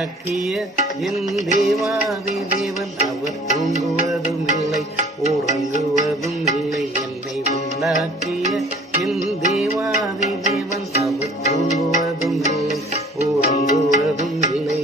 உண்டாக்கிய என் தேவாதி தேவன் அவர் தூங்குவதும் இல்லை உறங்குவதும் இல்லை. என்னை உண்டாக்கிய என் தேவாதி தேவன் அவர் தூங்குவதும் இல்லை உறங்குவதும் இல்லை.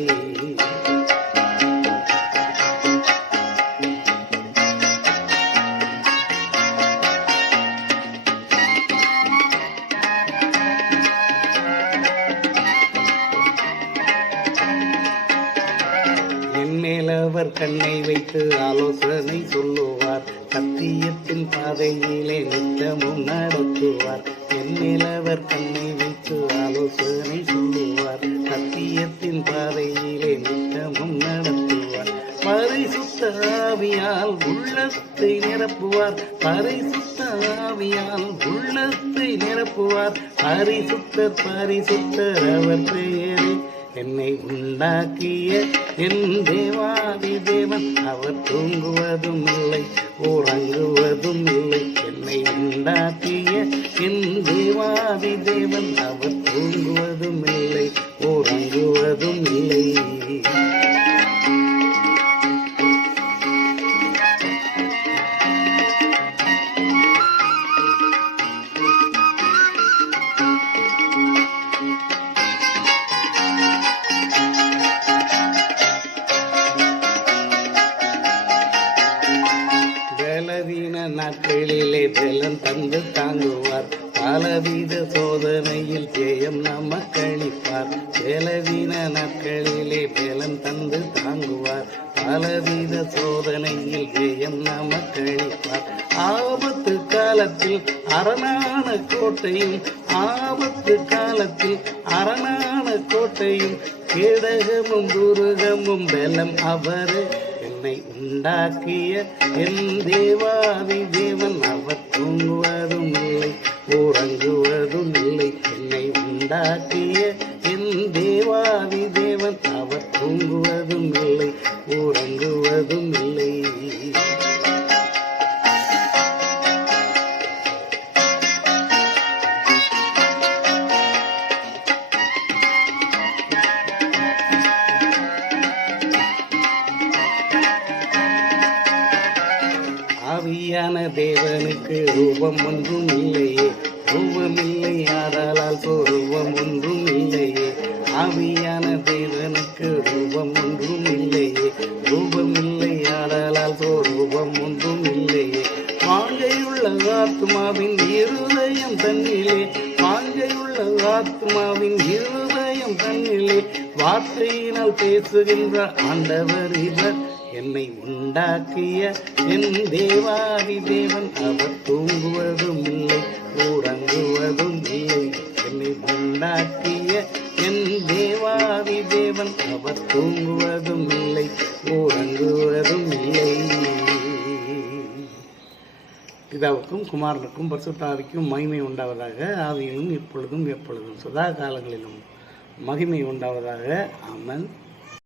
என்மேல் அவர் கண்ணை வைத்து ஆலோசனை சொல்லுவார் சத்தியத்தின் பாதையிலே நித்தமும் நடத்துவார். என்மேல் அவர் கண்ணை வைத்து ஆலோசனை சொல்லுவார் சத்தியத்தின் பாதையிலே நித்தமும் நடத்துவார். பரிசுத்த ஆவியால் உள்ளத்தை நிரப்புவார் பரிசுத்த ஆவியால் உள்ளத்தை நிரப்புவார். பரிசுத்தர் பரிசுத்தர் அவர் பெயரே. என்னை உண்டாக்கிய என் தேவாதி தேவன் அவர் தூங்குவதும் இல்லை உறங்குவதும் இல்லை. என்னை உண்டாக்கிய என் தேவாதி தேவன் அவர் தூங்குவதும் இல்லை உறங்குவதும் இல்லை. பலவீன நாட்களிலே பலன் தந்து தாங்குவார் பலவித சோதனையில் ஜெயம் நமக்களிப்பார். பலவீன நாட்களிலே பலன் தந்து தாங்குவார் பலவித சோதனையில் ஜெயம் நமக்களிப்பார். ஆபத்து காலத்தில் அரணான கோட்டையும் ஆபத்து காலத்தில் அரணான கோட்டையும் கேடகமும் துருகமும் பலம் அவரே. என்னை உண்டாக்கிய என் தேவாதி தேவன் அவர் தூங்குவதும் இல்லை உறங்குவதும் இல்லை. என்னை உண்டாக்கிய என் தேவாதி தேவன் அவர் தூங்குவதும் இல்லை உறங்குவதும் இல்லை. ஆவியான தேவனுக்கு ரூபம் ஒன்றும் இல்லையே ரூபமில்லை ஆதலால் சொரூபம் ஒன்றும் இல்லையே. ஆவியான தேவனுக்கு ரூபம் ஒன்றும் இல்லையே ரூபமில்லை ஆதலால் சொரூபம் ஒன்றும் இல்லையே. வாஞ்சையுள்ள ஆத்மாவின் இருதயம் தன்னிலே வாஞ்சையுள்ள ஆத்மாவின் இருதயம் தன்னிலே வார்த்தையினால் பேசுகின்ற ஆண்டவர் இவர். என்னை உண்டாக்கிய என் தேவாதி தேவன் அவர் தூங்குவதும் இல்லை உறங்குவதும் இல்லை. என்னை உண்டாக்கிய என் தேவாதி தேவன் அவர் தூங்குவதும் இல்லை உறங்குவதும் இல்லை. பிதாவுக்கும் குமாரனுக்கும் பரிசுத்தாவிக்கும் மகிமை உண்டாவதாக ஆதியிலும் இப்பொழுதும் எப்பொழுதும் சதா காலங்களிலும் மகிமை உண்டாவதாக. ஆமென்.